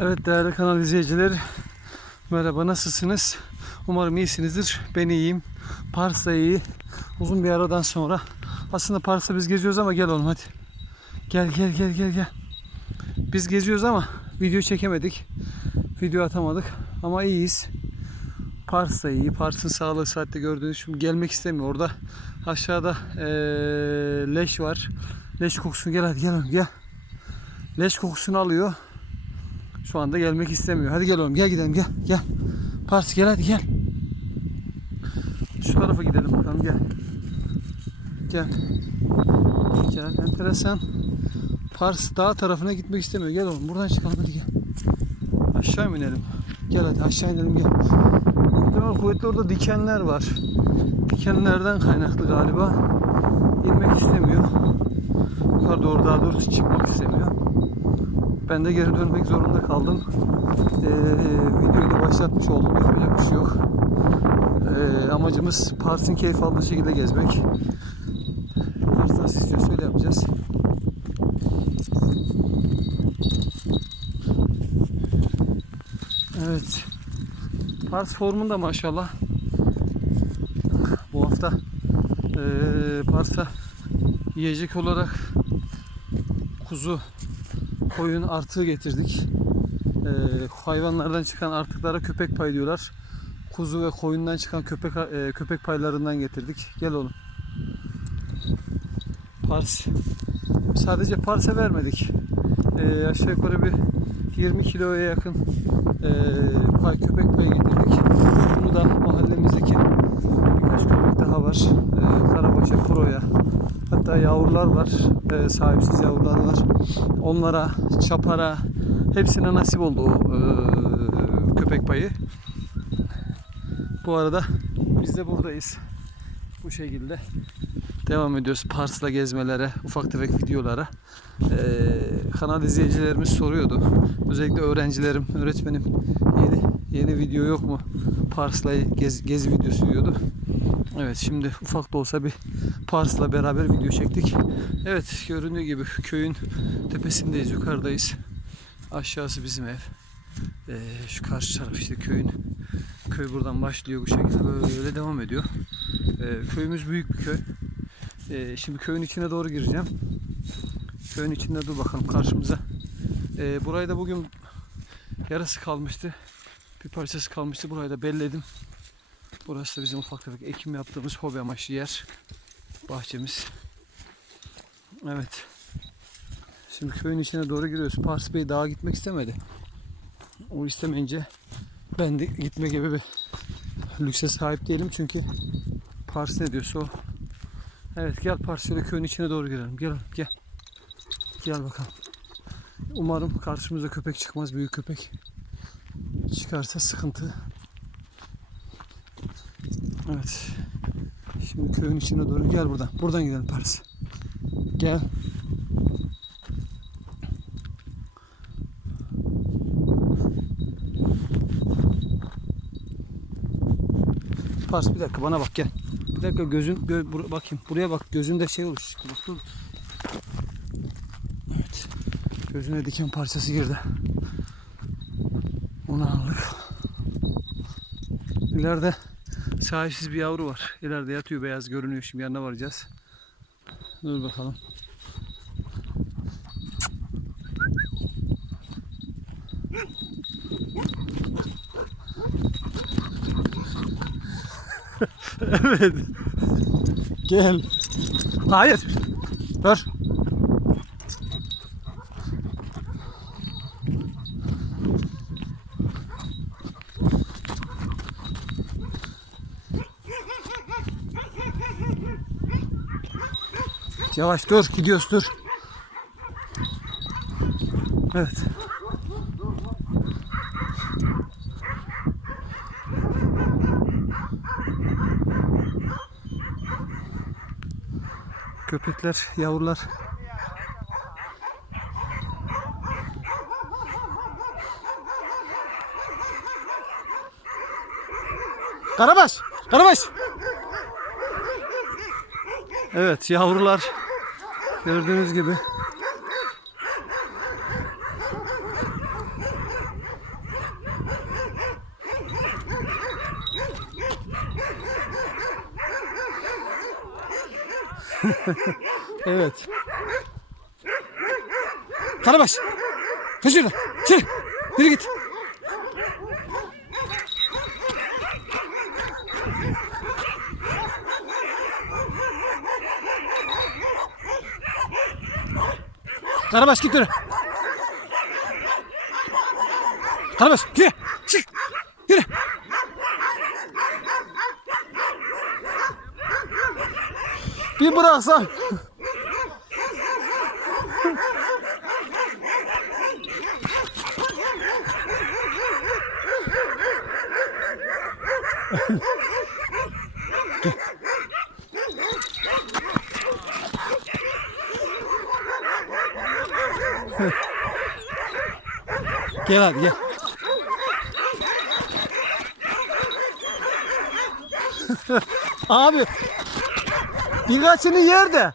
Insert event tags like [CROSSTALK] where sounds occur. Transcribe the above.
Evet değerli kanal izleyicileri. Merhaba nasılsınız? Umarım iyisinizdir. Ben iyiyim. Pars'ta iyi. Uzun bir aradan sonra. Aslında Pars'ta biz geziyoruz ama gel oğlum hadi. Gel gel gel gel gel. Biz geziyoruz ama video çekemedik. Video atamadık. Ama iyiyiz. Pars da iyi. Pars'ın sağlığı saatte gördüğünüz şimdi gelmek istemiyor. Orada aşağıda eee, leş var. Leş kokusunu gel hadi gel oğlum gel. Leş kokusunu alıyor. Şu anda gelmek istemiyor. Hadi gel oğlum gel gidelim gel gel. Pars gel hadi gel. Şu tarafa gidelim bakalım gel. Gel. Gel enteresan. Pars dağ tarafına gitmek istemiyor. Gel oğlum buradan çıkalım hadi gel. Aşağı inelim? Gel hadi aşağı inelim gel. Muhtemelen kuvvetli orada dikenler var. Dikenlerden kaynaklı galiba. İnmek istemiyor. Yukarı doğru daha doğrusu çıkmak istemiyor. Ben de geri dönmek zorunda kaldım. Ee, videoyu da başlatmış oldum. Yapacak bir şey yok. Ee, amacımız Pars'ın keyif aldığı şekilde gezmek. Pars nasıl istiyorsa öyle yapacağız. Evet. Pars formunda maşallah. Bu hafta eee Pars'a yiyecek olarak kuzu, koyun artığı getirdik. Eee, hayvanlardan çıkan artıklara köpek payı diyorlar. Kuzu ve koyundan çıkan köpek eee, köpek paylarından getirdik. Gel oğlum. Pars. Sadece Pars'a vermedik. Eee, aşağı yukarı bir 20 kiloya yakın eee, pay köpek payı getirdik. Bunu da mahallemizdeki birkaç köpek daha var. Eee Karabaş'a, Pro'ya. Hatta yavrular var. eee, sahipsiz yavrular var. Onlara, çapara hepsine nasip oldu o eee, köpek payı. Bu arada biz de buradayız. Bu şekilde devam ediyoruz Pars'la gezmelere, ufak tefek videolara. Ee, kanal izleyicilerimiz soruyordu. Özellikle öğrencilerim, öğretmenim yeni yeni video yok mu? Pars'la gez, gezi videosu diyordu. Evet şimdi ufak da olsa bir Pars'la beraber video çektik. Evet göründüğü gibi köyün tepesindeyiz, yukarıdayız. Aşağısı bizim ev. Ee, şu karşı taraf işte köyün. Köy buradan başlıyor bu şekilde böyle devam ediyor. Ee, köyümüz büyük bir köy. Ee, şimdi köyün içine doğru gireceğim. Köyün içinde dur bakalım karşımıza. Ee, burayı da bugün yarısı kalmıştı. Bir parçası kalmıştı. Burayı da belledim. Burası da bizim ufak tefek ekim yaptığımız hobi amaçlı yer. Bahçemiz. Evet. Şimdi köyün içine doğru giriyoruz. Pars Bey dağa gitmek istemedi. O istemeyince ben de gitme gibi bir lükse sahip değilim çünkü Pars ne diyorsa o. Evet gel Pars şöyle köyün içine doğru girelim. Gel gel. Gel bakalım. Umarım karşımıza köpek çıkmaz. Büyük köpek. Çıkarsa sıkıntı. Evet. Şimdi köyün içine doğru gel buradan. Buradan gidelim Paris. Gel. Pars bir dakika bana bak gel. Bir dakika gözün gö, bur- bakayım. Buraya bak gözünde şey olmuş. Bak dur. Evet. Gözüne diken parçası girdi. Onu aldık. İleride sahipsiz bir yavru var. İleride yatıyor beyaz görünüyor. Şimdi yanına varacağız. Dur bakalım. [LAUGHS] evet. Gel. Hayır. Dur. Yavaş dur. Gidiyoruz dur. Evet. Köpekler, yavrular. Karabaş! Karabaş! Evet yavrular Gördüğünüz gibi. [LAUGHS] evet. Karabaş. Koş şurada. Şurada. Yürü git. Karabaş git yürü. Karabaş yürü. Çık. Yürü. Bir bıraksan. Gel hadi gel. [LAUGHS] Abi birkaçını yer de